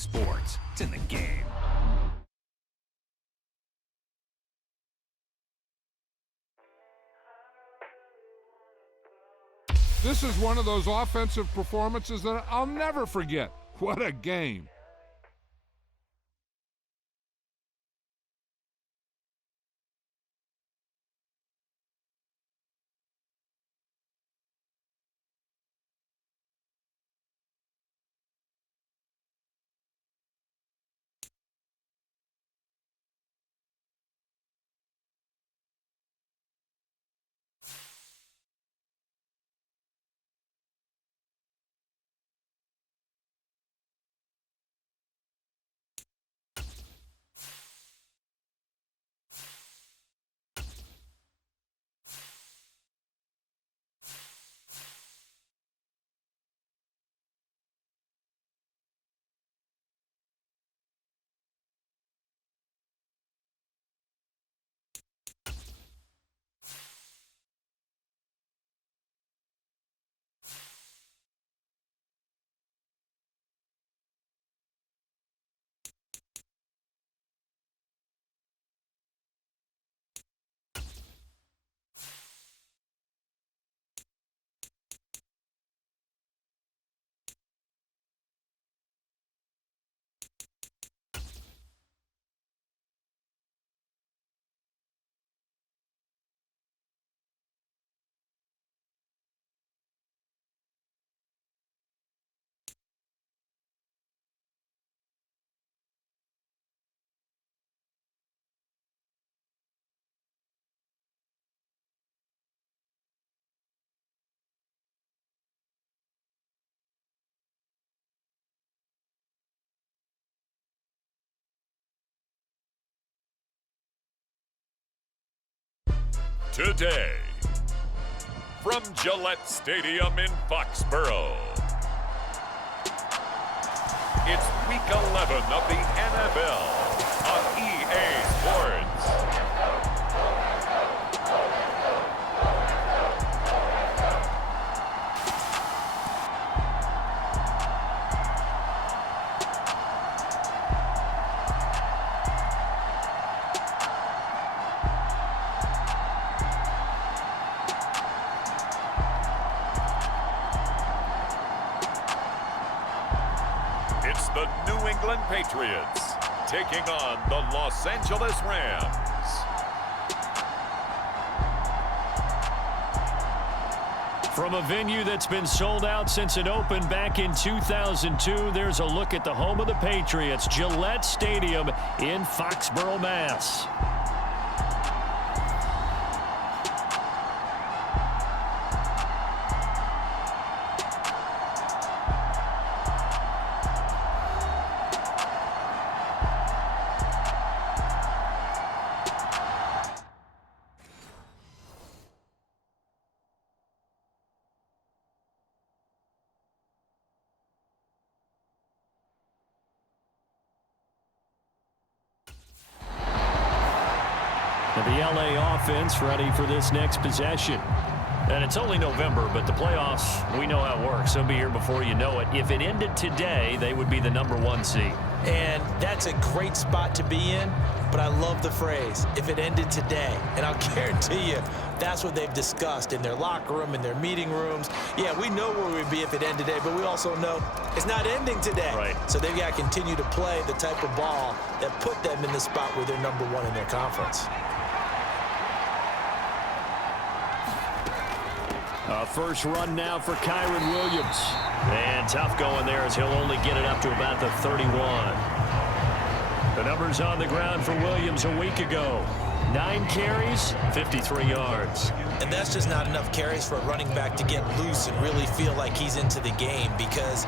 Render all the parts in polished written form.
sports. It's in the game. This is one of those offensive performances that I'll never forget. What a game. Today, from Gillette Stadium in Foxborough, it's Week 11 of the NFL on EA Sports. It's the New England Patriots taking on the Los Angeles Rams. From a venue that's been sold out since it opened back in 2002, there's a look at the home of the Patriots, Gillette Stadium in Foxborough, Mass. The LA offense ready for this next possession. And it's only November, but the playoffs, we know how it works. They'll be here before you know it. If it ended today, they would be the #1 seed. And that's a great spot to be in, but I love the phrase, if it ended today. And I'll guarantee you, that's what they've discussed in their locker room, in their meeting rooms. Yeah, we know where we'd be if it ended today, but we also know it's not ending today. Right. So they've got to continue to play the type of ball that put them in the spot where they're #1 in their conference. First run now for Kyren Williams. And tough going there as he'll only get it up to about the 31. The numbers on the ground for Williams a week ago. 9 carries, 53 yards. And that's just not enough carries for a running back to get loose and really feel like he's into the game, because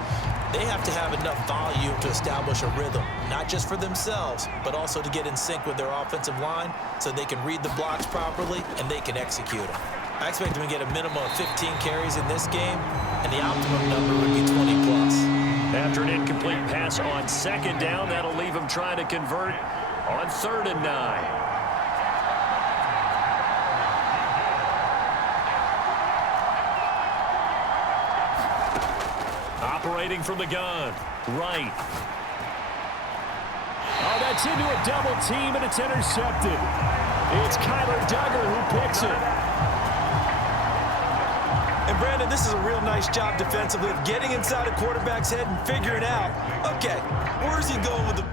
they have to have enough volume to establish a rhythm, not just for themselves, but also to get in sync with their offensive line so they can read the blocks properly and they can execute them. I expect them to get a minimum of 15 carries in this game, and the optimum number would be 20 plus. After an incomplete pass on second down, that'll leave him trying to convert on 3rd and 9. Operating from the gun, right. It's into a double team, and it's intercepted. It's Kyler Duggar who picks it. And Brandon, this is a real nice job defensively of getting inside a quarterback's head and figuring out, okay, where's he going with the...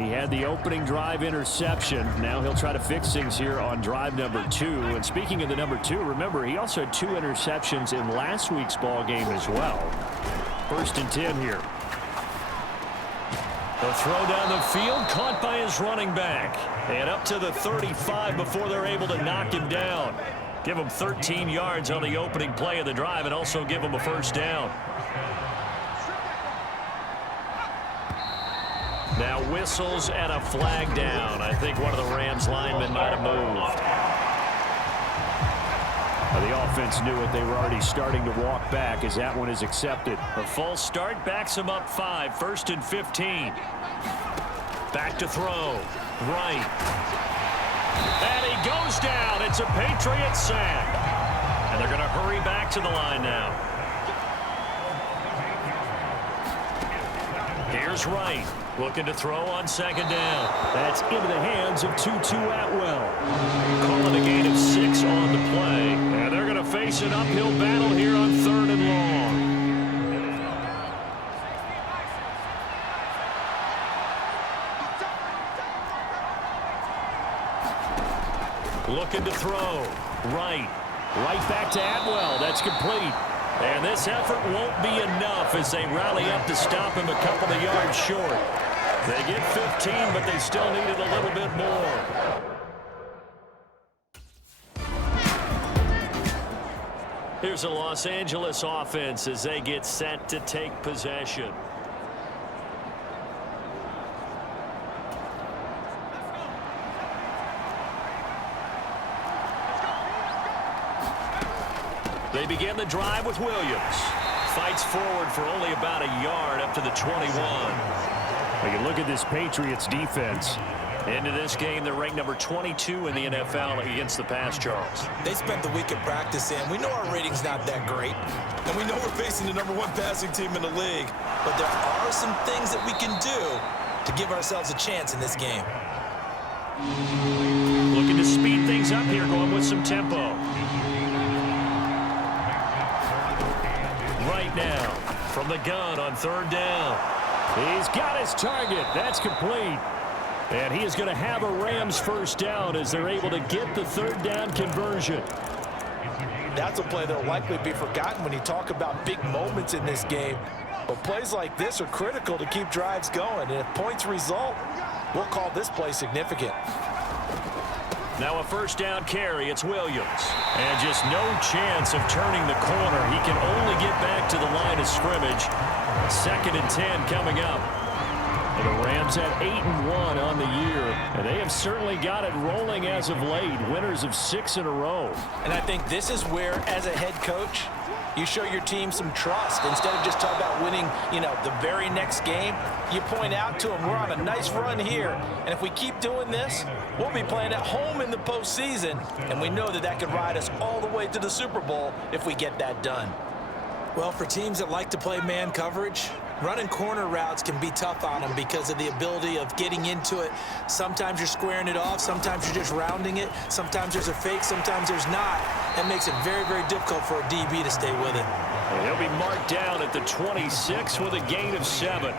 He had the opening drive interception. Now he'll try to fix things here on drive number 2. And speaking of the number 2, remember, he also had 2 interceptions in last week's ball game as well. 1st and 10 here. The throw down the field, caught by his running back. And up to the 35 before they're able to knock him down. Give him 13 yards on the opening play of the drive and also give him a 1st down. Now whistles and a flag down. I think one of the Rams linemen might have moved. Well, the offense knew it. They were already starting to walk back as that one is accepted. A false start backs him up 5. 1st and 15. Back to throw. Right. And he goes down. It's a Patriot sack. And they're going to hurry back to the line now. Here's Wright. Looking to throw on 2nd down. That's into the hands of Tutu Atwell. Calling a gain of 6 on the play. And they're going to face an uphill battle here on 3rd and long. Looking to throw. Right. Right back to Atwell. That's complete. And this effort won't be enough as they rally up to stop him a couple of yards short. They get 15, but they still needed a little bit more. Here's a Los Angeles offense as they get set to take possession. They begin the drive with Williams. Fights forward for only about a yard up to the 21. We can look at this Patriots defense. Into this game, they're ranked number 22 in the NFL against the pass, Charles. They spent the week of practice in. We know our rating's not that great. And we know we're facing the number 1 passing team in the league. But there are some things that we can do to give ourselves a chance in this game. Looking to speed things up here, going with some tempo. Right now, from the gun on 3rd down. He's got his target. That's complete. And he is going to have a Rams 1st down as they're able to get the 3rd down conversion. That's a play that will likely be forgotten when you talk about big moments in this game. But plays like this are critical to keep drives going. And if points result, we'll call this play significant. Now a 1st down carry. It's Williams. And just no chance of turning the corner. He can only get back to the line of scrimmage. 2nd and 10 coming up. And the Rams had 8-1 on the year. And they have certainly got it rolling as of late. Winners of 6 in a row. And I think this is where, as a head coach, you show your team some trust. Instead of just talking about winning, the very next game, you point out to them, we're on a nice run here. And if we keep doing this, we'll be playing at home in the postseason. And we know that that could ride us all the way to the Super Bowl if we get that done. Well, for teams that like to play man coverage, running corner routes can be tough on them because of the ability of getting into it. Sometimes you're squaring it off. Sometimes you're just rounding it. Sometimes there's a fake. Sometimes there's not. That makes it very, very difficult for a DB to stay with it. And he'll be marked down at the 26 with a gain of 7.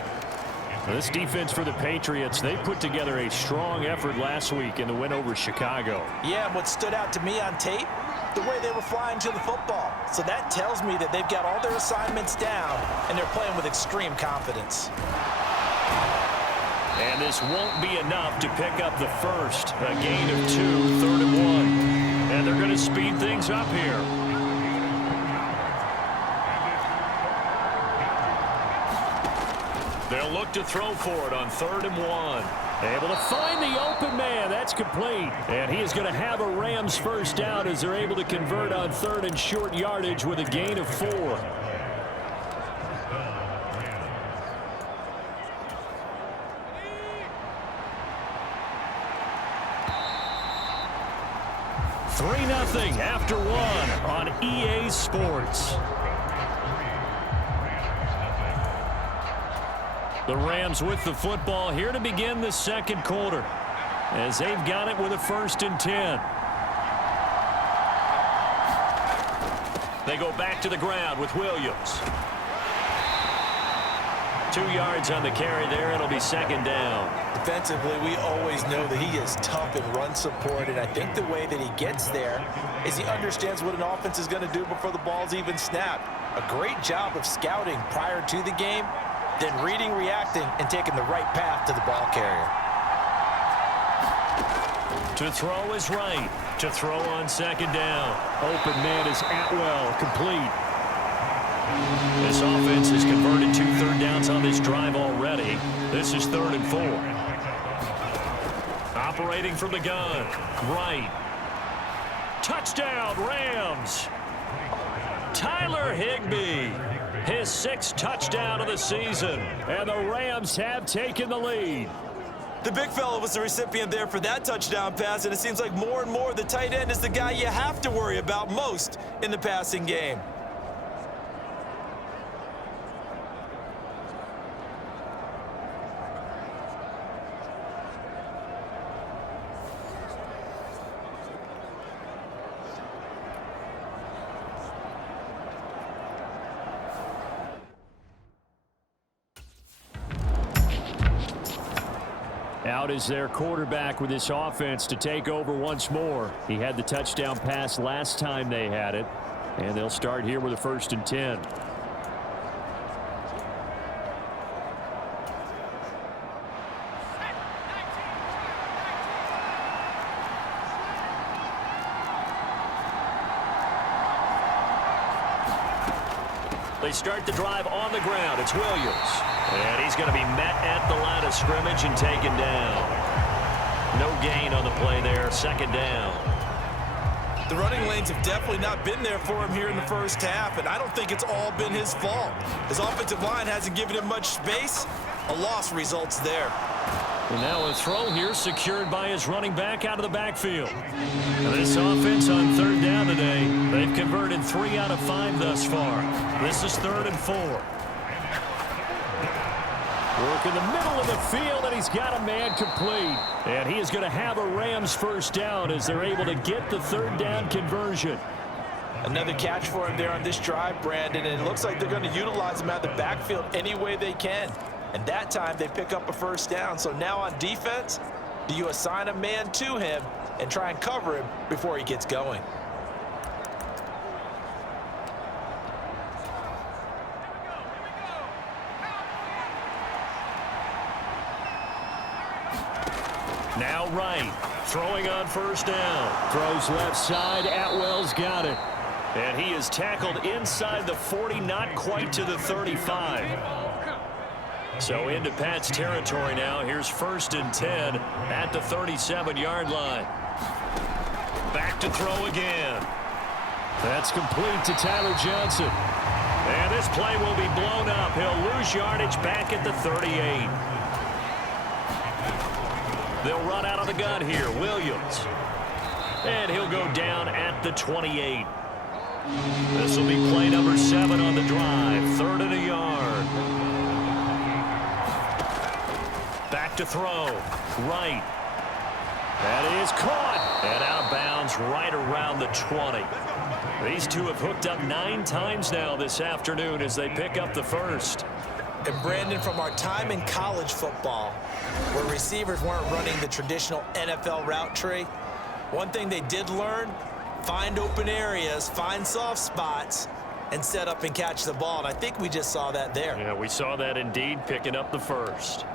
This defense for the Patriots, they put together a strong effort last week in the win over Chicago. Yeah, what stood out to me on tape, the way they were flying to the football. So that tells me that they've got all their assignments down, and they're playing with extreme confidence. And this won't be enough to pick up the 1st. A gain of 2, 3rd and 1. And they're going to speed things up here. They'll look to throw for it on 3rd and 1. Able to find the open man. That's complete. And he is going to have a Rams 1st down as they're able to convert on 3rd and short yardage with a gain of 4. Nothing after 1 on EA Sports. The Rams with the football here to begin the second quarter, as they've got it with a 1st and 10. They go back to the ground with Williams. 2 yards on the carry there. It'll be 2nd down. Defensively, we always know that he is tough in run support, and I think the way that he gets there is he understands what an offense is going to do before the ball's even snapped. A great job of scouting prior to the game, then reading, reacting, and taking the right path to the ball carrier. To throw is right. To throw on 2nd down. Open man is Atwell, complete. This offense has converted 2 third downs on this drive already. This is 3rd and 4. Operating from the gun. Right. Touchdown, Rams. Tyler Higbee. His 6th touchdown of the season. And the Rams have taken the lead. The big fella was the recipient there for that touchdown pass, and it seems like more and more the tight end is the guy you have to worry about most in the passing game. Out is their quarterback with this offense to take over once more. He had the touchdown pass last time they had it. And they'll start here with a 1st and 10. They start the drive on the ground. It's Williams. And he's going to be met at the line of scrimmage and taken down. No gain on the play there. 2nd down. The running lanes have definitely not been there for him here in the first half, and I don't think it's all been his fault. His offensive line hasn't given him much space. A loss results there. And now a throw here secured by his running back out of the backfield. And this offense on 3rd down today, they've converted 3 out of 5 thus far. This is 3rd and 4. Work in the middle of the field, and he's got a man complete. And he is going to have a Rams 1st down as they're able to get the 3rd down conversion. Another catch for him there on this drive, Brandon, and it looks like they're going to utilize him out of the backfield any way they can. And that time they pick up a 1st down. So now on defense, do you assign a man to him and try and cover him before he gets going? Now right, throwing on 1st down. Throws left side, Atwell's got it. And he is tackled inside the 40, not quite to the 35. So into Pat's territory now. Here's 1st and 10 at the 37-yard line. Back to throw again. That's complete to Tyler Johnson. And this play will be blown up. He'll lose yardage back at the 38. They'll run out of the gun here. Williams. And he'll go down at the 28. This will be play number 7 on the drive. 3rd and a yard. Back to throw. Right. That is caught. And out of bounds right around the 20. These two have hooked up 9 times now this afternoon as they pick up the 1st. And Brandon, from our time in college football, where receivers weren't running the traditional NFL route tree, one thing they did learn, find open areas, find soft spots, and set up and catch the ball. And I think we just saw that there. Yeah, we saw that indeed, picking up the 1st.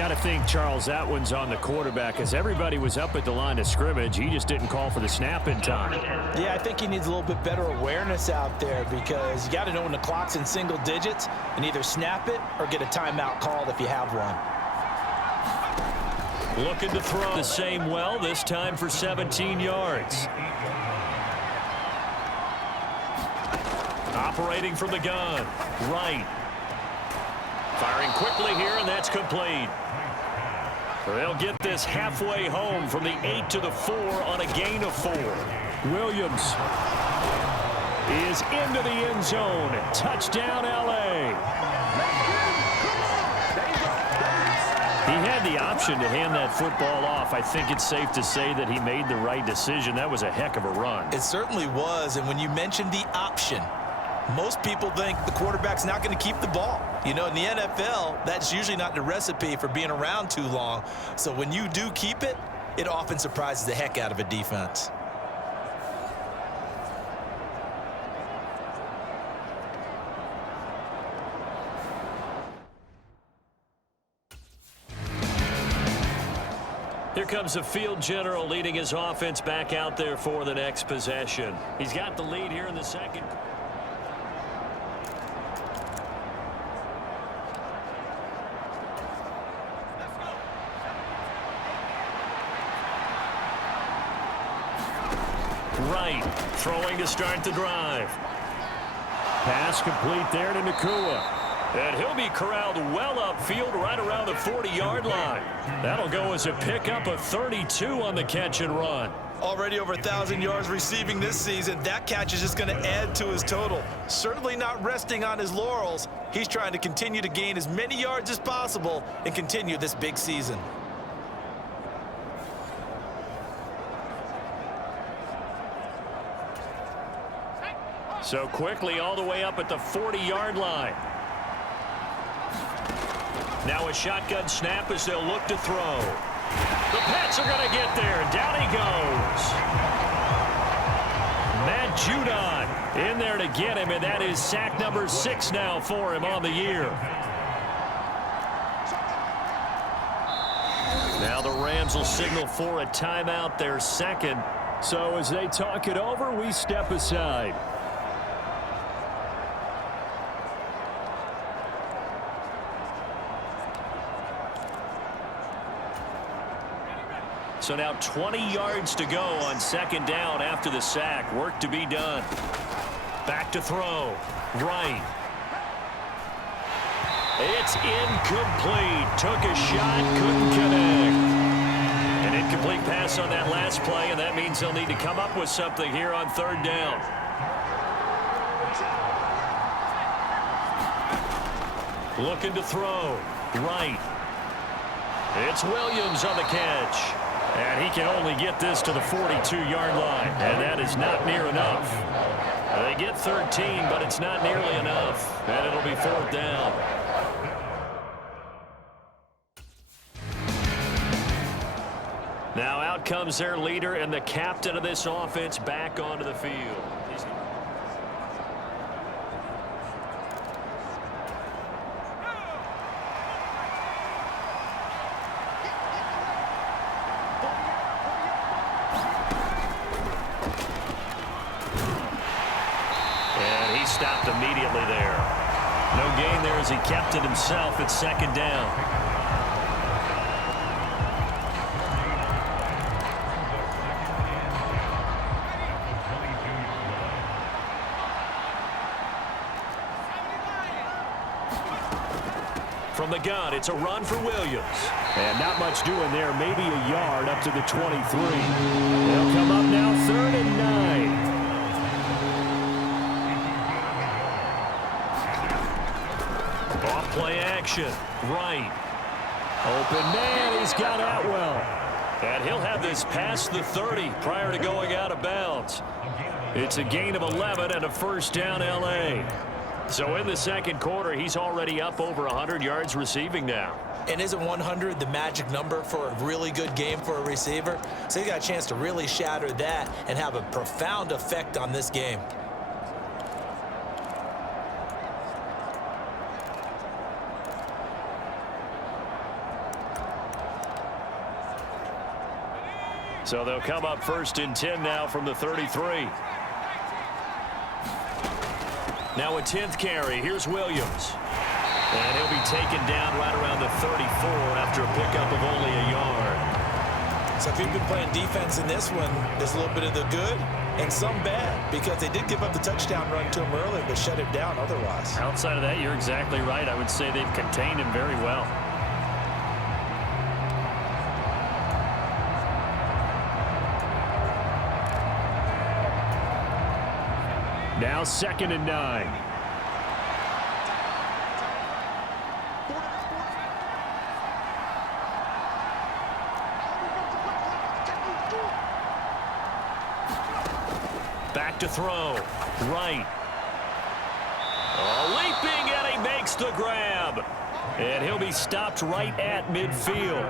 got to think, Charles, that one's on the quarterback as everybody was up at the line of scrimmage. He just didn't call for the snap in time. Yeah, I think he needs a little bit better awareness out there because you got to know when the clock's in single digits and either snap it or get a timeout called if you have one. Looking to throw the same well, this time for 17 yards. Operating from the gun. Right. Firing quickly here, and that's complete. They'll get this halfway home from the 8 to the 4 on a gain of 4. Williams is into the end zone. Touchdown, L.A. He had the option to hand that football off. I think it's safe to say that he made the right decision. That was a heck of a run. It certainly was, and when you mentioned the option, most people think the quarterback's not going to keep the ball. You know, in the NFL, that's usually not the recipe for being around too long. So when you do keep it, it often surprises the heck out of a defense. Here comes the field general leading his offense back out there for the next possession. He's got the lead here in the second. Right, throwing to start the drive. Pass complete there to Nakua. And he'll be corralled well upfield right around the 40-yard line. That'll go as a pickup of 32 on the catch and run. Already over 1,000 yards receiving this season. That catch is just going to add to his total. Certainly not resting on his laurels. He's trying to continue to gain as many yards as possible and continue this big season. So quickly all the way up at the 40-yard line. Now a shotgun snap as they'll look to throw. The Pats are going to get there. Down he goes. Matt Judon in there to get him, and that is sack number 6 now for him on the year. Now the Rams will signal for a timeout, their second. So as they talk it over, we step aside. So now 20 yards to go on second down after the sack. Work to be done. Back to throw. Right. It's incomplete. Took a shot, couldn't connect. An incomplete pass on that last play, and that means they'll need to come up with something here on third down. Looking to throw. Right. It's Williams on the catch. And he can only get this to the 42-yard line. And that is not near enough. They get 13, but it's not nearly enough. And it'll be fourth down. Now out comes their leader and the captain of this offense back onto the field. Stopped immediately there. No gain there as he kept it himself at second down. From the gun, it's a run for Williams. And not much doing there, maybe a yard up to the 23. They'll come up now 3rd and 9. Play action. Right. Open man. He's got Atwell. And he'll have this past the 30 prior to going out of bounds. It's a gain of 11 and a first down L.A. So in the second quarter, he's already up over 100 yards receiving now. And isn't 100 the magic number for a really good game for a receiver? So he got a chance to really shatter that and have a profound effect on this game. So they'll come up 1st and 10 now from the 33. Now a 10th carry. Here's Williams. And he'll be taken down right around the 34 after a pickup of only a yard. So if you've been playing defense in this one, there's a little bit of the good and some bad, because they did give up the touchdown run to him earlier, but shut him down otherwise. Outside of that, you're exactly right. I would say they've contained him very well. Now 2nd and 9. Back to throw. Right. Leaping, and he makes the grab. And he'll be stopped right at midfield.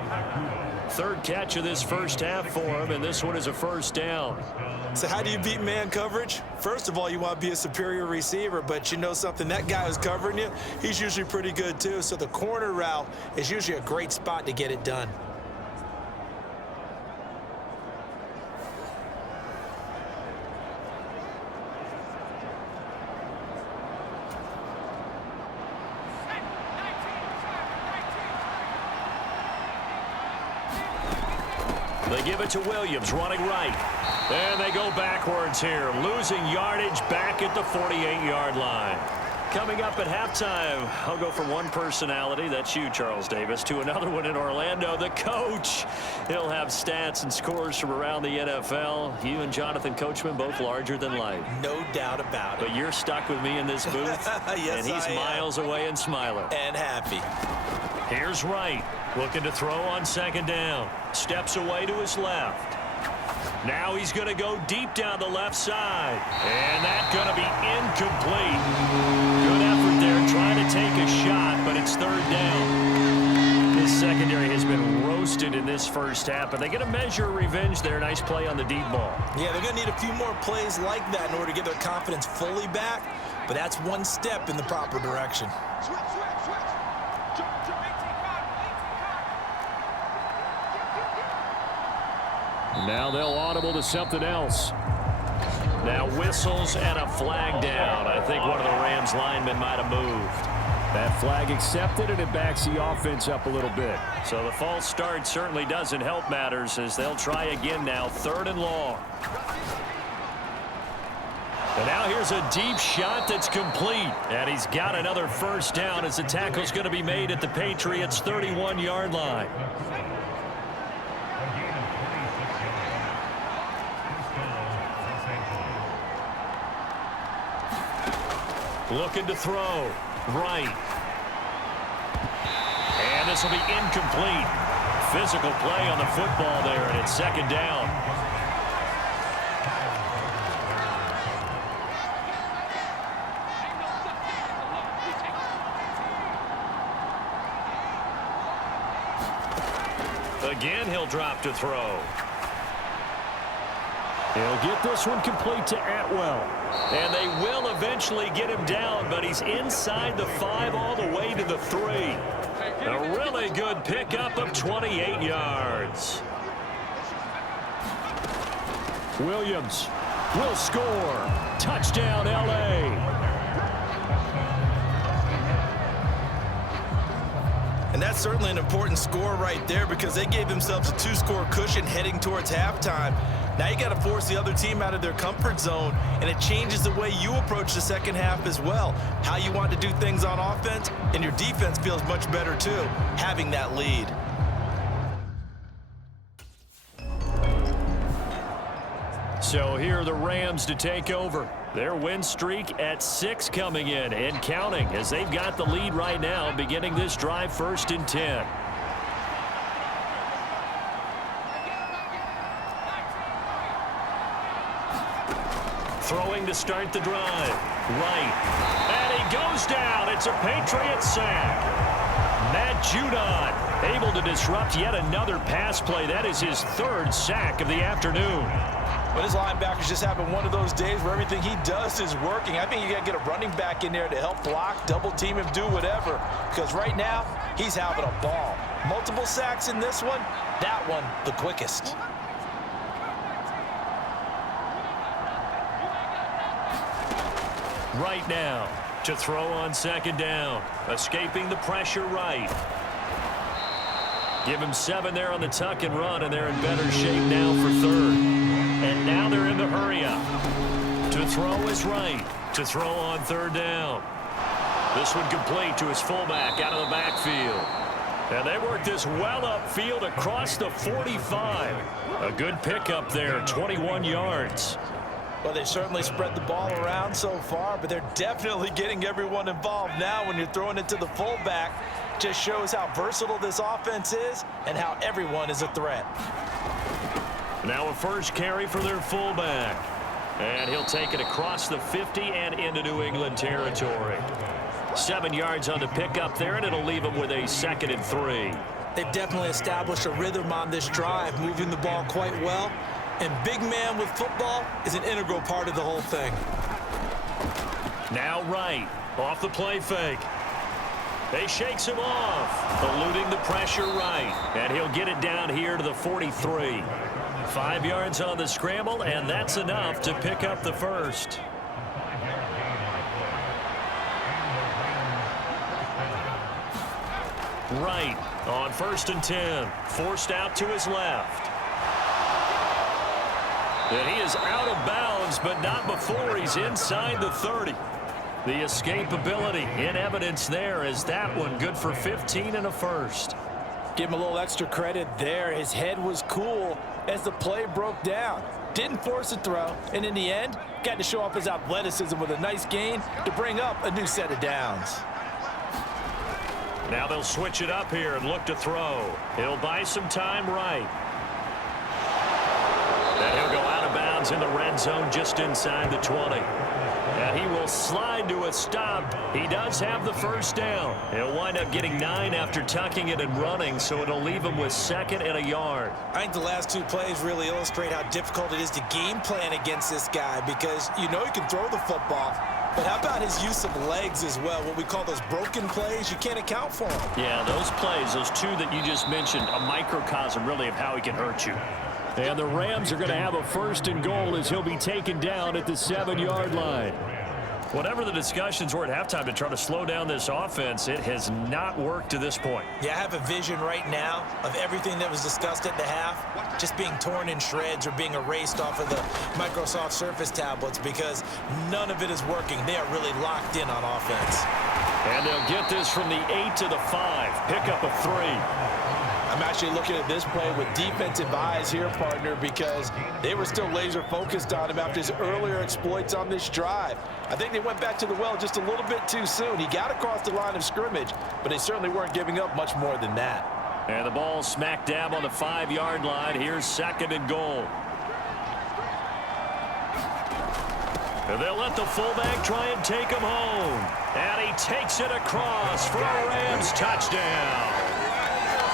3rd catch of this first half for him, and this one is a 1st down. So how do you beat man coverage? First of all, you want to be a superior receiver, but you know something, that guy who's covering you, he's usually pretty good too. So the corner route is usually a great spot to get it done. They give it to Williams, running right. And they go backwards here, losing yardage back at the 48-yard line. Coming up at halftime, I'll go from one personality, that's you, Charles Davis, to another one in Orlando, the coach. He'll have stats and scores from around the NFL. You and Jonathan Coachman, both larger than life. No doubt about it. But you're stuck with me in this booth, yes, and he's miles away and smiling. And happy. Here's Wright, looking to throw on 2nd down. Steps away to his left. Now he's going to go deep down the left side. And that's going to be incomplete. Good effort there trying to take a shot, but it's 3rd down. This secondary has been roasted in this first half, but they get a measure of revenge there. Nice play on the deep ball. Yeah, they're going to need a few more plays like that in order to get their confidence fully back, but that's one step in the proper direction. Now they'll audible to something else. Now whistles and a flag down. I think one of the Rams linemen might have moved. That flag accepted, and it backs the offense up a little bit. So the false start certainly doesn't help matters as they'll try again now, 3rd and long. And now here's a deep shot that's complete. And he's got another 1st down as the tackle's going to be made at the Patriots' 31-yard line. Looking to throw. Right. And this will be incomplete. Physical play on the football there, and it's 2nd down. Again, he'll drop to throw. He'll get this one complete to Atwell. And they will eventually get him down, but he's inside the 5 all the way to the 3. A really good pickup of 28 yards. Williams will score. Touchdown, L.A. And that's certainly an important score right there, because they gave themselves a 2-score cushion heading towards halftime. Now you got to force the other team out of their comfort zone, and it changes the way you approach the second half as well. How you want to do things on offense, and your defense feels much better too, having that lead. So here are the Rams to take over. Their win streak at 6 coming in and counting, as they've got the lead right now, beginning this drive 1st and 10. Throwing to start the drive. Right. And he goes down. It's a Patriot sack. Matt Judon able to disrupt yet another pass play. That is his 3rd sack of the afternoon. But his linebackers just having one of those days where everything he does is working. I think you got to get a running back in there to help block, double team him, do whatever. Because right now, he's having a ball. Multiple sacks in this one. That one, the quickest. Right now to throw on second down. Escaping the pressure right. Give him 7 there on the tuck and run, and they're in better shape now for third. And now they're in the hurry up. To throw is right. To throw on third down. This one complete to his fullback out of the backfield. And they work this well upfield across the 45. A good pickup there, 21 yards. Well, they certainly spread the ball around so far, but they're definitely getting everyone involved now when you're throwing it to the fullback. Just shows how versatile this offense is and how everyone is a threat. Now a first carry for their fullback. And he'll take it across the 50 and into New England territory. 7 yards on the pickup there, and it'll leave him with a 2nd and 3. They've definitely established a rhythm on this drive, moving the ball quite well. And big man with football is an integral part of the whole thing. Now right, off the play fake. They shakes him off, eluding the pressure right. And he'll get it down here to the 43. 5 yards on the scramble, and that's enough to pick up the first. Right on 1st and 10. Forced out to his left. And he is out of bounds, but not before he's inside the 30. The escapability in evidence there is that one good for 15 and a first. Give him a little extra credit there. His head was cool as the play broke down. Didn't force a throw, and in the end, got to show off his athleticism with a nice gain to bring up a new set of downs. Now they'll switch it up here and look to throw. He'll buy some time right. And he'll go out of bounds in the red zone just inside the 20. And he will slide to a stop. He does have the first down. He'll wind up getting 9 after tucking it and running, so it'll leave him with 2nd and a yard. I think the last 2 plays really illustrate how difficult it is to game plan against this guy because you know he can throw the football. But how about his use of legs as well? What we call those broken plays, you can't account for them. Yeah, those plays, those 2 that you just mentioned, a microcosm really of how he can hurt you. And the Rams are going to have a 1st and goal as he'll be taken down at the 7-yard line. Whatever the discussions were at halftime to try to slow down this offense, it has not worked to this point. Yeah, I have a vision right now of everything that was discussed at the half just being torn in shreds or being erased off of the Microsoft Surface tablets because none of it is working. They are really locked in on offense. And they'll get this from the 8 to the 5. Pick up a 3. I'm actually looking at this play with defensive eyes here, partner, because they were still laser focused on him after his earlier exploits on this drive. I think they went back to the well just a little bit too soon. He got across the line of scrimmage, but they certainly weren't giving up much more than that. And the ball smack dab on the 5-yard line. Here's 2nd and goal. And they'll let the fullback try and take him home. And he takes it across for a Rams touchdown.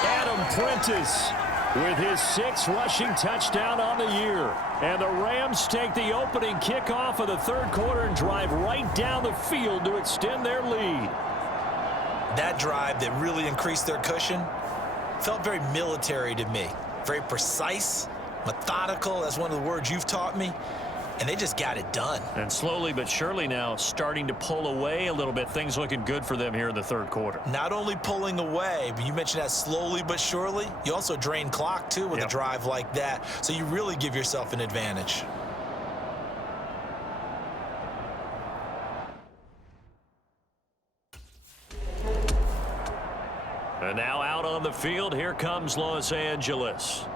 Adam Prentice with his 6th rushing touchdown on the year. And the Rams take the opening kickoff of the 3rd quarter and drive right down the field to extend their lead. That drive that really increased their cushion felt very military to me. Very precise, methodical. That's one of the words you've taught me. And they just got it done. And slowly but surely now starting to pull away a little bit. Things looking good for them here in the 3rd quarter. Not only pulling away, but you mentioned that slowly but surely. You also drain clock, too, with a drive like that. So you really give yourself an advantage. And now out on the field, here comes Los Angeles.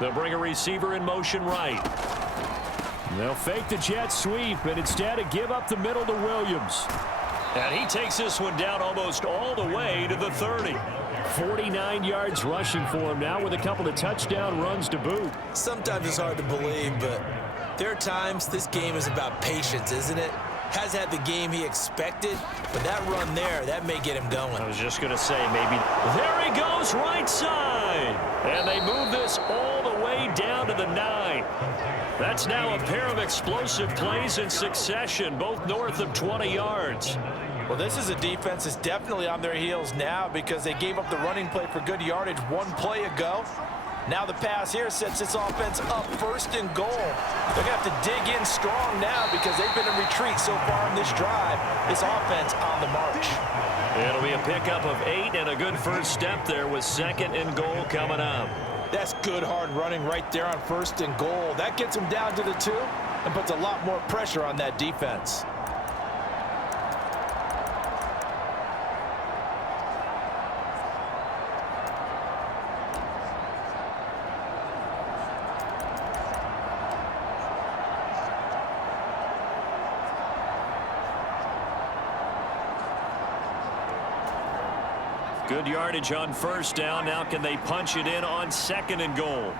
They'll bring a receiver in motion right. They'll fake the jet sweep, and instead of give up the middle to Williams. And he takes this one down almost all the way to the 30. 49 yards rushing for him now with a couple of touchdown runs to boot. Sometimes it's hard to believe, but there are times this game is about patience, isn't it? Has had the game he expected, but that run there, that may get him going. I was just going to say, maybe. There he goes, right side. And they move this all the way down to the 9. That's now a pair of explosive plays in succession, both north of 20 yards. Well, this is a defense that's definitely on their heels now because they gave up the running play for good yardage one play ago. Now the pass here sets this offense up 1st and goal. They're going to have to dig in strong now because they've been in retreat so far in this drive. This offense on the march. It'll be a pickup of 8 and a good first step there with 2nd and goal coming up. That's good hard running right there on 1st and goal. That gets them down to the 2 and puts a lot more pressure on that defense. Good yardage on 1st down. Now can they punch it in on 2nd and goal?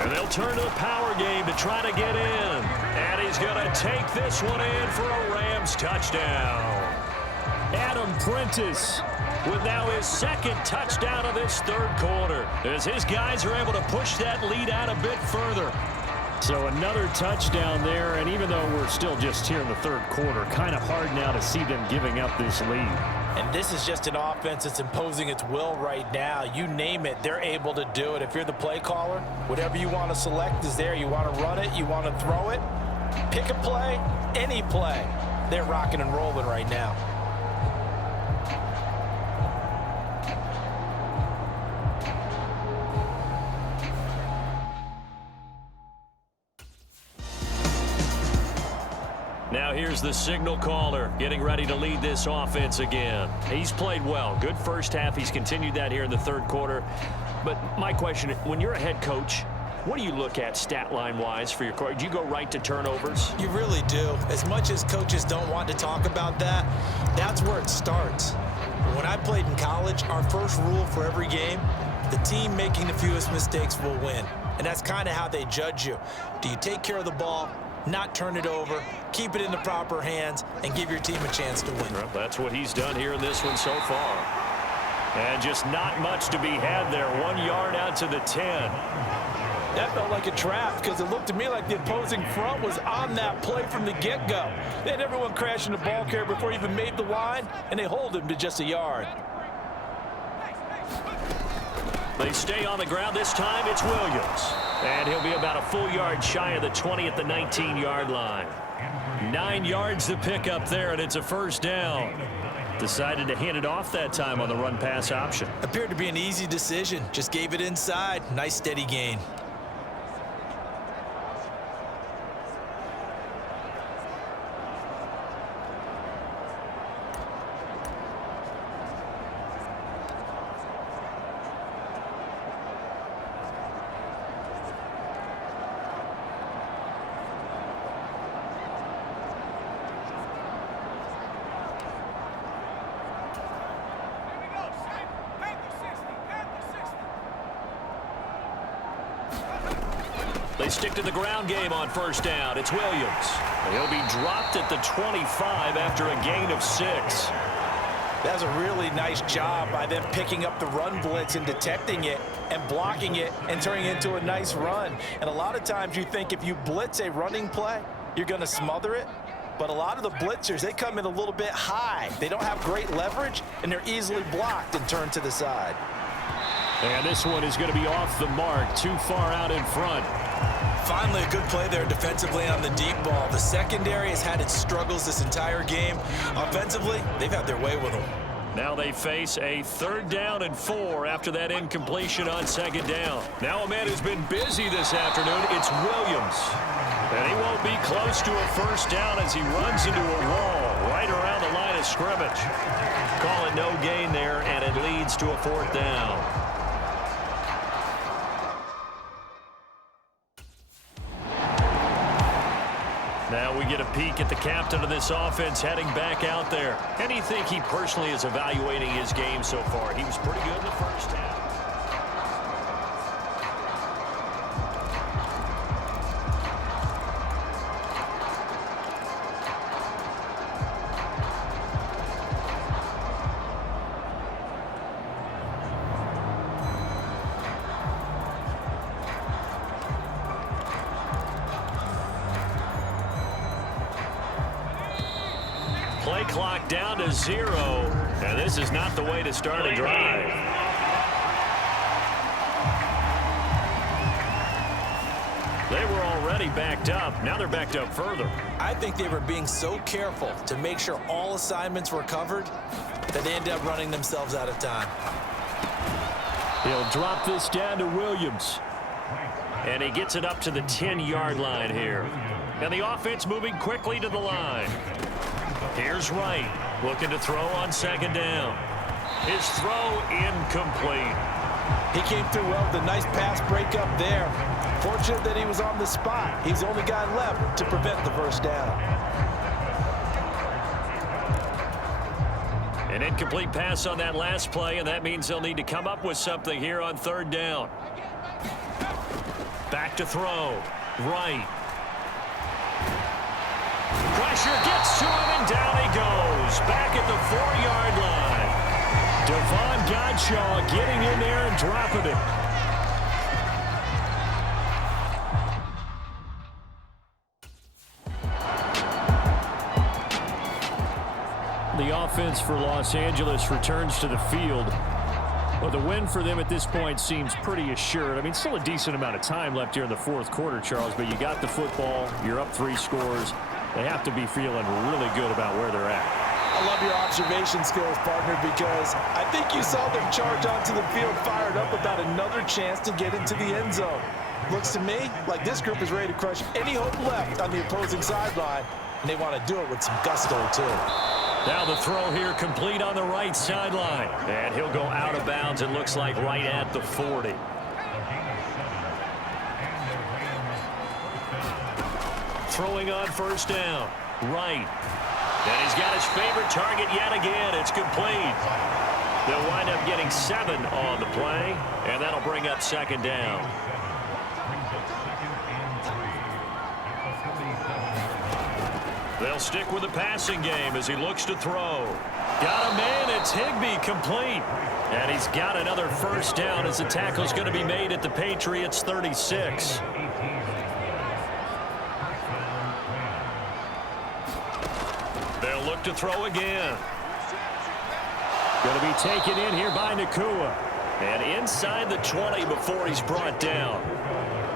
And they'll turn to the power game to try to get in. And he's going to take this one in for a Rams touchdown. Adam Prentice with now his 2nd touchdown of this 3rd quarter, as his guys are able to push that lead out a bit further. So another touchdown there, and even though we're still just here in the 3rd quarter, kind of hard now to see them giving up this lead. And this is just an offense that's imposing its will right now. You name it, they're able to do it. If you're the play caller, whatever you want to select is there. You want to run it, you want to throw it, pick a play, any play. They're rocking and rolling right now. Now here's the signal caller getting ready to lead this offense again. He's played well. Good first half. He's continued that here in the 3rd quarter. But my question, when you're a head coach, what do you look at stat line wise for your coach? Do you go right to turnovers? You really do. As much as coaches don't want to talk about that, that's where it starts. When I played in college, our first rule for every game, the team making the fewest mistakes will win. And that's kind of how they judge you. Do you take care of the ball, not turn it over, keep it in the proper hands, and give your team a chance to win? Well, that's what he's done here in this one so far. And just not much to be had there. 1 yard out to the 10. That felt like a trap because it looked to me like the opposing front was on that play from the get-go. They had everyone crashing the ball carrier before he even made the line, and they hold him to just a yard. They stay on the ground. This time it's Williams. And he'll be about a full yard shy of the 20 at the 19-yard line. 9 yards to pick up there, and it's a 1st down. Decided to hand it off that time on the run-pass option. Appeared to be an easy decision. Just gave it inside. Nice steady gain. They stick to the ground game on 1st down. It's Williams. He'll be dropped at the 25 after a gain of 6. That was a really nice job by them picking up the run blitz and detecting it and blocking it and turning it into a nice run. And a lot of times you think if you blitz a running play, you're going to smother it. But a lot of the blitzers, they come in a little bit high. They don't have great leverage, and they're easily blocked and turned to the side. And this one is going to be off the mark, too far out in front. Finally, a good play there defensively on the deep ball. The secondary has had its struggles this entire game. Offensively, they've had their way with them. Now they face a 3rd down and 4 after that incompletion on 2nd down. Now a man who's been busy this afternoon, it's Williams. And he won't be close to a 1st down as he runs into a wall right around the line of scrimmage. Call it no gain there, and it leads to a 4th down. Now we get a peek at the captain of this offense heading back out there. How do you think he personally is evaluating his game so far? He was pretty good in the 1st half. Play clock down to 0. And this is not the way to start a drive. They were already backed up. Now they're backed up further. I think they were being so careful to make sure all assignments were covered that they ended up running themselves out of time. He'll drop this down to Williams. And he gets it up to the 10-yard line here. And the offense moving quickly to the line. Here's Wright, looking to throw on second down. His throw incomplete. He came through well with a nice pass breakup there. Fortunate that he was on the spot. He's the only guy left to prevent the first down. An incomplete pass on that last play, and that means they'll need to come up with something here on third down. Back to throw. Wright. Pressure gets to him, and down he goes. Back at the 4-yard line. Devon Godshaw getting in there and dropping it. The offense for Los Angeles returns to the field. Well, the win for them at this point seems pretty assured. I mean, still a decent amount of time left here in the fourth quarter, Charles, but you got the football. You're up 3 scores. They have to be feeling really good about where they're at. I love your observation skills, partner, because I think you saw them charge onto the field fired up about another chance to get into the end zone. Looks to me like this group is ready to crush any hope left on the opposing sideline, and they want to do it with some gusto, too. Now the throw here complete on the right sideline. And he'll go out of bounds, it looks like, right at the 40. Throwing on first down. Wright. And he's got his favorite target yet again. It's complete. They'll wind up getting 7 on the play, and that'll bring up second down. They'll stick with the passing game as he looks to throw. Got a man, it's Higbee, complete. And he's got another first down as the tackle's going to be made at the Patriots' 36. They'll look to throw again. Going to be taken in here by Nakua. And inside the 20 before he's brought down.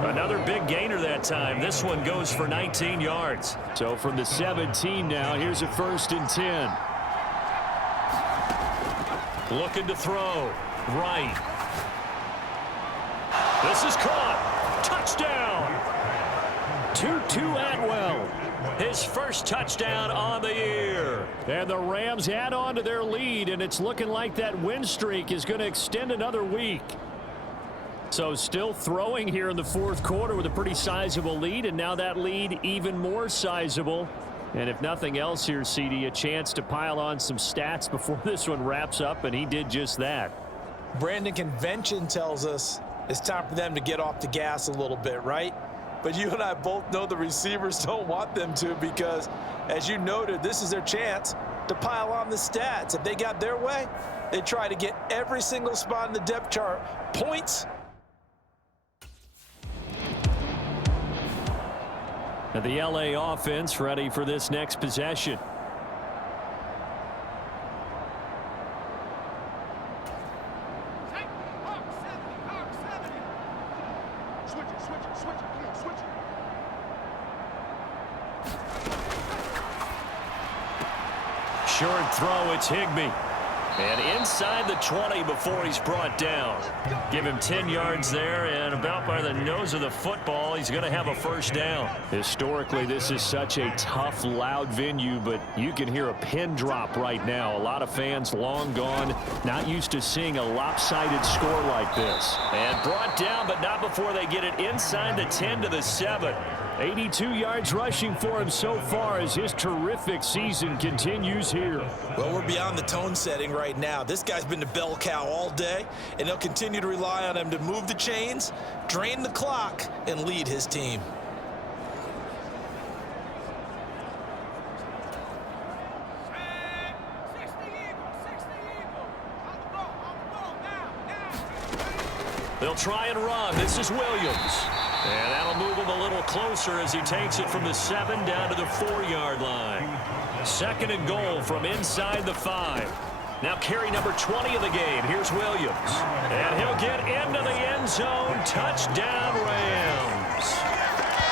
Another big gainer that time. This one goes for 19 yards. So from the 17 now, here's a 1st and 10. Looking to throw. Right. This is caught. Touchdown. Tutu Atwell. His first touchdown on the year. And the Rams add on to their lead, and it's looking like that win streak is going to extend another week. So still throwing here in the fourth quarter with a pretty sizable lead, and now that lead even more sizable. And if nothing else here, CD, a chance to pile on some stats before this one wraps up, and he did just that. Brandon, convention tells us it's time for them to get off the gas a little bit, right? But you and I both know the receivers don't want them to, because, as you noted, this is their chance to pile on the stats. If they got their way, they try to get every single spot in the depth chart points. And the LA offense ready for this next possession. Short throw, it's Higbee. And inside the 20 before he's brought down. Give him 10 yards there, and about by the nose of the football, he's going to have a first down. Historically, this is such a tough, loud venue, but you can hear a pin drop right now. A lot of fans long gone, not used to seeing a lopsided score like this. And brought down, but not before they get it inside the 10 to the 7. 82 yards rushing for him so far as his terrific season continues here. Well, we're beyond the tone setting right now. This guy's been the bell cow all day, and they'll continue to rely on him to move the chains, drain the clock, and lead his team. They'll try and run. This is Williams. And that'll move him a little closer as he takes it from the 7 down to the 4-yard line. Second and goal from inside the 5. Now carry number 20 of the game. Here's Williams. And he'll get into the end zone. Touchdown, Rams.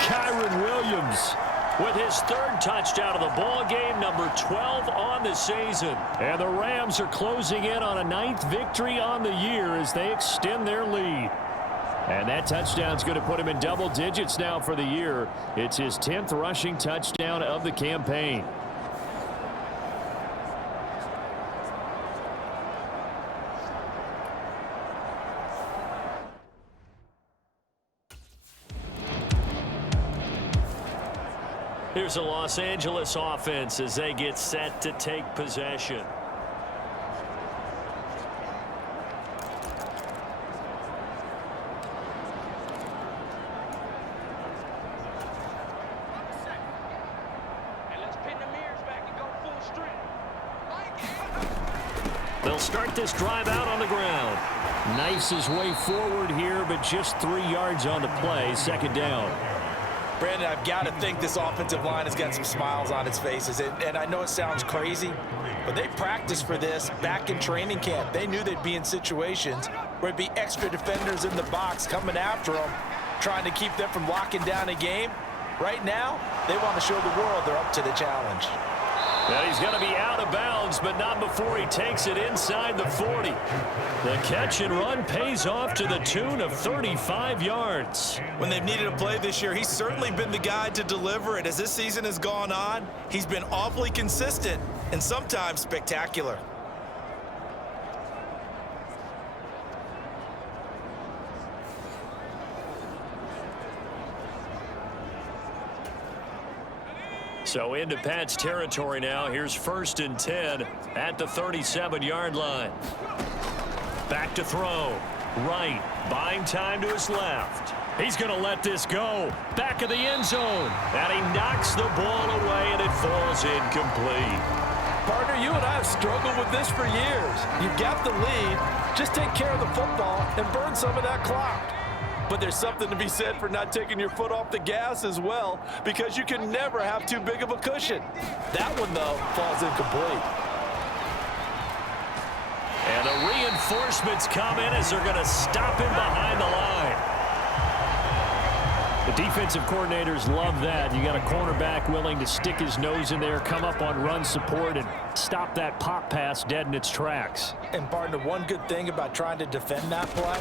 Kyren Williams with his third touchdown of the ball game, number 12 on the season. And the Rams are closing in on a 9th victory on the year as they extend their lead. And that touchdown's going to put him in double digits now for the year. It's his 10th rushing touchdown of the campaign. Here's the Los Angeles offense as they get set to take possession. They'll start this drive out on the ground. Knifes his way forward here, but just 3 yards on the play. Second down. Brandon, I've got to think this offensive line has got some smiles on its faces. And I know it sounds crazy, but they practiced for this back in training camp. They knew they'd be in situations where it'd be extra defenders in the box coming after them, trying to keep them from locking down a game. Right now, they want to show the world they're up to the challenge. Well, he's going to be out of bounds, but not before he takes it inside the 40. The catch and run pays off to the tune of 35 yards. When they've needed a play this year, he's certainly been the guy to deliver it. As this season has gone on, he's been awfully consistent and sometimes spectacular. So into Pat's territory now. Here's 1st and 10 at the 37-yard line. Back to throw. Right. Buying time to his left. He's going to let this go. Back of the end zone. And he knocks the ball away, and it falls incomplete. Partner, you and I have struggled with this for years. You've got the lead. Just take care of the football and burn some of that clock. But there's something to be said for not taking your foot off the gas as well, because you can never have too big of a cushion. That one, though, falls incomplete. And the reinforcements come in as they're going to stop him behind the line. The defensive coordinators love that. You got a cornerback willing to stick his nose in there, come up on run support, and stop that pop pass dead in its tracks. And, partner, one good thing about trying to defend that play,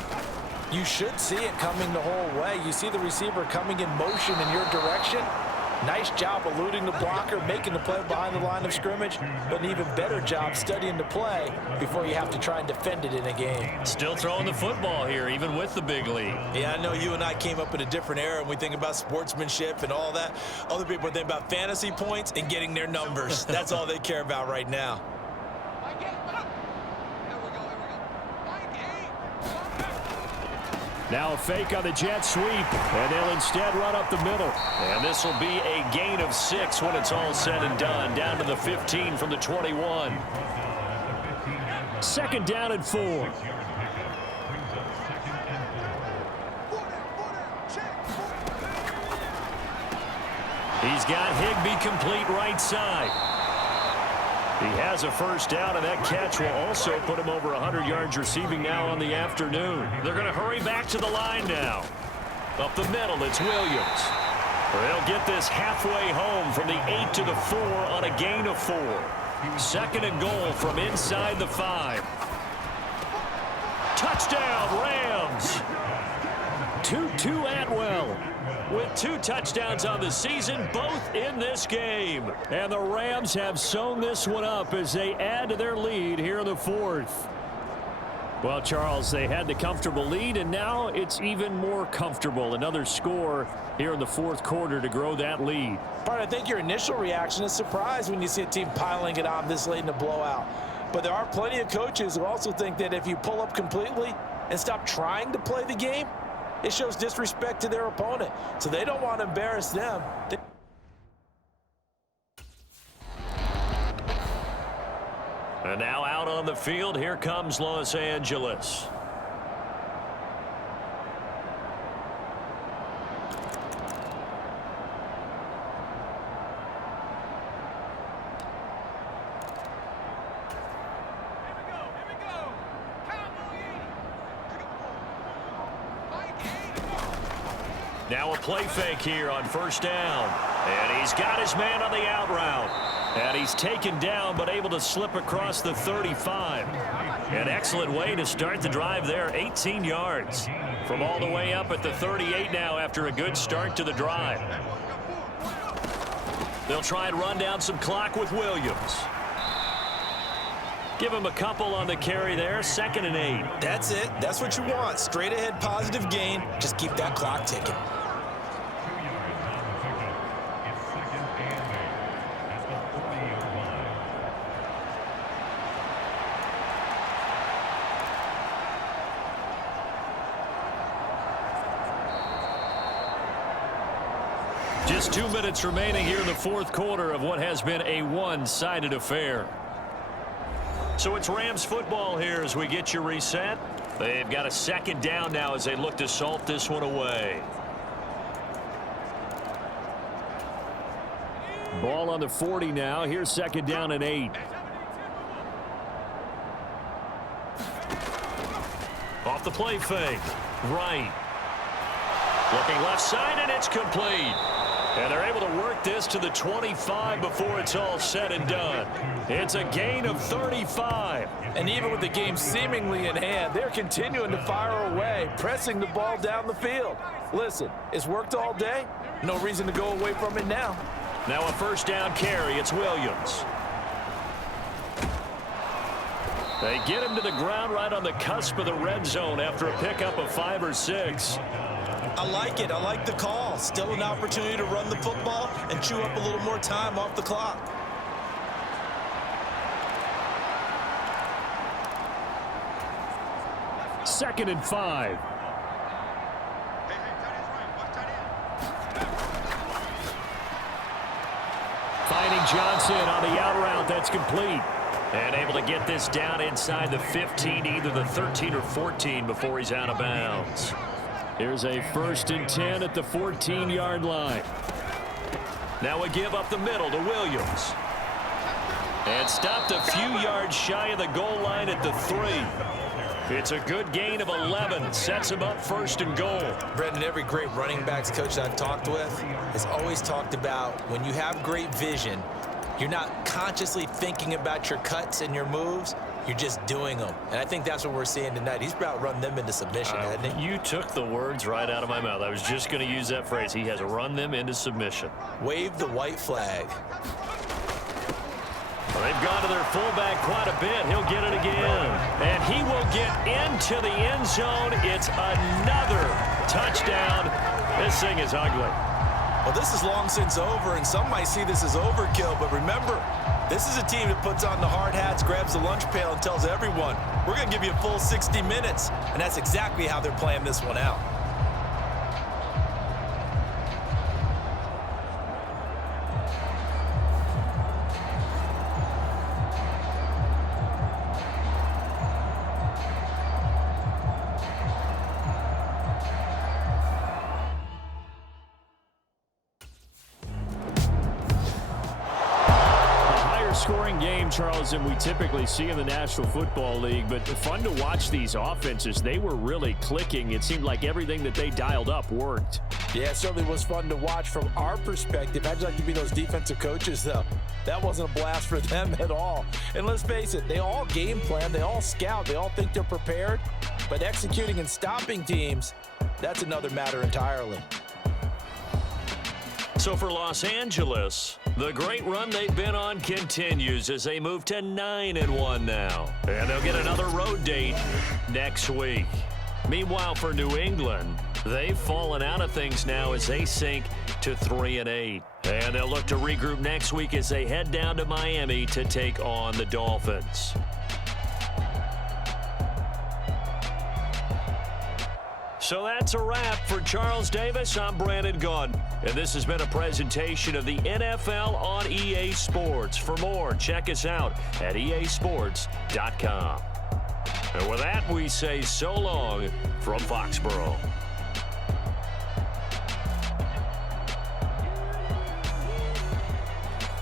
you should see it coming the whole way. You see the receiver coming in motion in your direction. Nice job eluding the blocker, making the play behind the line of scrimmage, but an even better job studying the play before you have to try and defend it in a game. Still throwing the football here, even with the big lead. Yeah, I know you and I came up in a different era, and we think about sportsmanship and all that. Other people think about fantasy points and getting their numbers. That's all they care about right now. Now a fake on the jet sweep, and they'll instead run up the middle. And this will be a gain of 6 when it's all said and done, down to the 15 from the 21. Second down and 4. He's got Higbee complete right side. He has a first down, and that catch will also put him over 100 yards receiving now on the afternoon. They're going to hurry back to the line now. Up the middle, it's Williams. They'll get this halfway home from the 8 to the 4 on a gain of 4. Second and goal from inside the 5. Touchdown, Rams. Tutu Atwell with 2 touchdowns on the season, both in this game. And the Rams have sewn this one up as they add to their lead here in the 4th. Well, Charles, they had the comfortable lead, and now it's even more comfortable. Another score here in the 4th quarter to grow that lead. But I think your initial reaction is surprise when you see a team piling it on this late in the blowout. But there are plenty of coaches who also think that if you pull up completely and stop trying to play the game, it shows disrespect to their opponent. So they don't want to embarrass them. And now out on the field, here comes Los Angeles. Now a play fake here on first down. And he's got his man on the out route. And he's taken down but able to slip across the 35. An excellent way to start the drive there, 18 yards. From all the way up at the 38 now after a good start to the drive. They'll try and run down some clock with Williams. Give him a couple on the carry there, 2nd and 8. That's it. That's what you want. Straight ahead positive gain. Just keep that clock ticking. Just 2 minutes remaining here in the fourth quarter of what has been a one-sided affair. So it's Rams football here as we get you reset. They've got a 2nd down now as they look to salt this one away. Ball on the 40 now. Here's 2nd down and 8. Off the play fake. Right. Looking left side, and it's complete. And they're able to work this to the 25 before it's all said and done. It's a gain of 35. And even with the game seemingly in hand, they're continuing to fire away, pressing the ball down the field. Listen, it's worked all day. No reason to go away from it now. Now a first down carry. It's Williams. They get him to the ground right on the cusp of the red zone after a pickup of 5 or 6. I like it. I like the call. Still an opportunity to run the football and chew up a little more time off the clock. Second and 5. Finding Johnson on the out route. That's complete. And able to get this down inside the 15, either the 13 or 14 before he's out of bounds. Here's a 1st and 10 at the 14-yard line. Now a give up the middle to Williams. And stopped a few yards shy of the goal line at the 3. It's a good gain of 11. Sets him up 1st and goal. Brendan, every great running backs coach I've talked with has always talked about when you have great vision, you're not consciously thinking about your cuts and your moves. You're just doing them. And I think that's what we're seeing tonight. He's about run them into submission, hasn't he? You took the words right out of my mouth. I was just going to use that phrase. He has run them into submission. Wave the white flag. Well, they've gone to their fullback quite a bit. He'll get it again. And he will get into the end zone. It's another touchdown. This thing is ugly. Well, this is long since over, and some might see this as overkill. But remember, this is a team that puts on the hard hats, grabs the lunch pail, and tells everyone, we're going to give you a full 60 minutes. And that's exactly how they're playing this one out. Scoring game, Charles, than we typically see in the National Football League, but fun to watch these offenses. They were really clicking. It seemed like everything that they dialed up worked. Yeah, it certainly was fun to watch from our perspective. I'd like to be those defensive coaches, though. That wasn't a blast for them at all. And let's face it, they all game plan, they all scout, they all think they're prepared, but executing and stopping teams, that's another matter entirely. So for Los Angeles, the great run they've been on continues as they move to 9-1 now. And they'll get another road date next week. Meanwhile, for New England, they've fallen out of things now as they sink to 3-8. And they'll look to regroup next week as they head down to Miami to take on the Dolphins. So that's a wrap. For Charles Davis, I'm Brandon Gunn. And this has been a presentation of the NFL on EA Sports. For more, check us out at easports.com. And with that, we say so long from Foxborough.